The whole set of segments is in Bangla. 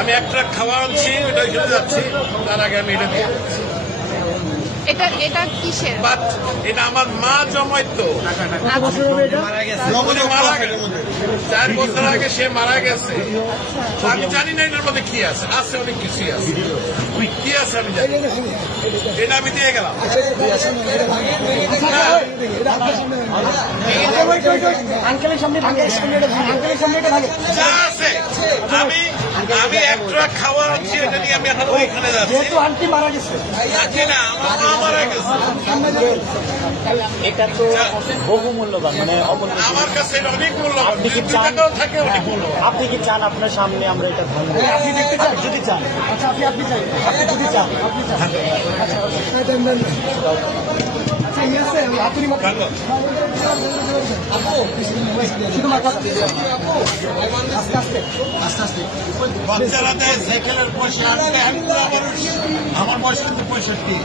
আমি এক ট্রাক খাবার আনছি, ওটা চলে যাচ্ছি, তার আগে আমি এটা দিয়ে এটা কিসের? বাট এটা আমার মা জমাইতো, মারা গেছে 4 বছর আগে, সে মারা গেছে। আমি জানি না এটার মধ্যে কি আছে, আছে অনেক কিছুই আছে, কি আছে আমি জানি, এটা আমি দিয়ে গেলাম। যা আছে আমি এক ট্রাক খাওয়া আনছি, এটা নিয়ে আমি এখন ওইখানে যাচ্ছি। আন্টি মারা গেছে, না, আমার মা মারা গেছে। এটা তো বহু মূল্যবান, মানে আমার কাছে এটা অনেক মূল্যবান, টাকাও থাকে অনেক মূল্যবান। আপনি কি চান আপনার সামনে আমরা এটা ভাঙবো? আপনি দেখতে চান? যদি চান, আচ্ছা আপনি চান, আপনি যদি চান, আপনি চান, বাচ্চারা দেয় সাইকেলের পয়সা, আমার বয়স কিন্তু 65।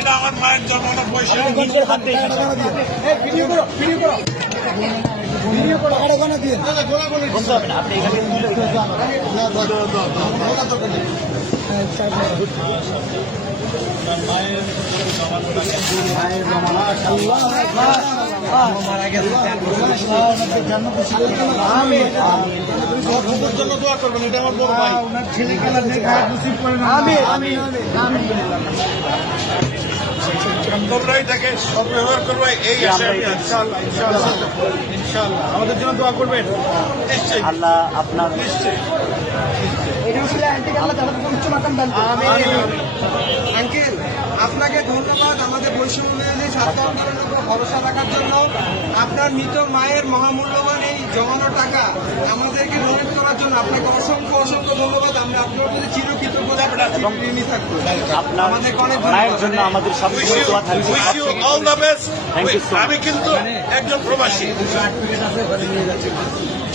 এটা আমার মায়ের জন্মানোর পয়সা। নিজের হাতে বলতে হবে না, আপনি এখানে জন্য দোয়া করবেন, এটা আমার বড় ভাই। তোমরাই তাকে সদ্ব্যবহার করবে, এই আশায় আমি আছি। ইনশাআল্লাহ আমাদের জন্য দোয়া করবেন, নিশ্চয়ই আল্লাহ আপনার নিশ্চয়ই। আঙ্কেল, আপনাকে ধন্যবাদ আমাদের বৈষম্য বিরোধী ছাত্র আন্দোলনের উপর ভরসা রাখার জন্য। আপনার মৃত মায়ের মহামূল্যবান এই জমানো টাকা আমাদেরকে ডোনেট করার জন্য আপনাকে অসংখ্য অসংখ্য ধন্যবাদ। আমরা আপনার প্রতি চিরকৃতজ্ঞতা ঋণী থাকবো। আপনার আমাদেরকে অনেক মায়ের জন্য আমাদের সবসময় দোয়া থাকবে। Wish you all the best. Thank you so much. আমি কিন্তু একজন প্রবাসী,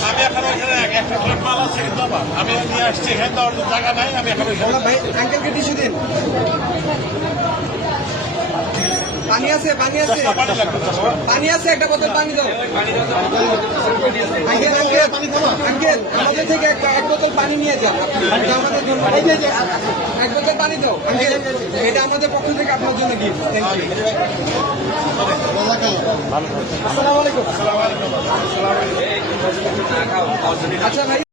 আমি এখন ওইখানে একটা ট্রাক মাল আছে কিন্তু আমার, আমি নিয়ে আসছি, এখানে তো অন্য জায়গা নাই, আমি এখন ওইখানে। ভাই আঙ্কেলকে টিস্যু দিন। পানি আছে, পানি আছে, পানি লাগবে তো। পানি আছে, একটা বোতল পানি দাও। আঙ্কেল আঙ্কেল আঙ্কেল আমাদের থেকে এক বোতল পানি নিয়ে যান, এটা আমাদের জন্য। এক বোতল পানি দাও আঙ্কেল, এটা আমাদের পক্ষ থেকে আপনার জন্য গিফট। Thank you. আসসালামু আলাইকুম। আচ্ছা ভাই।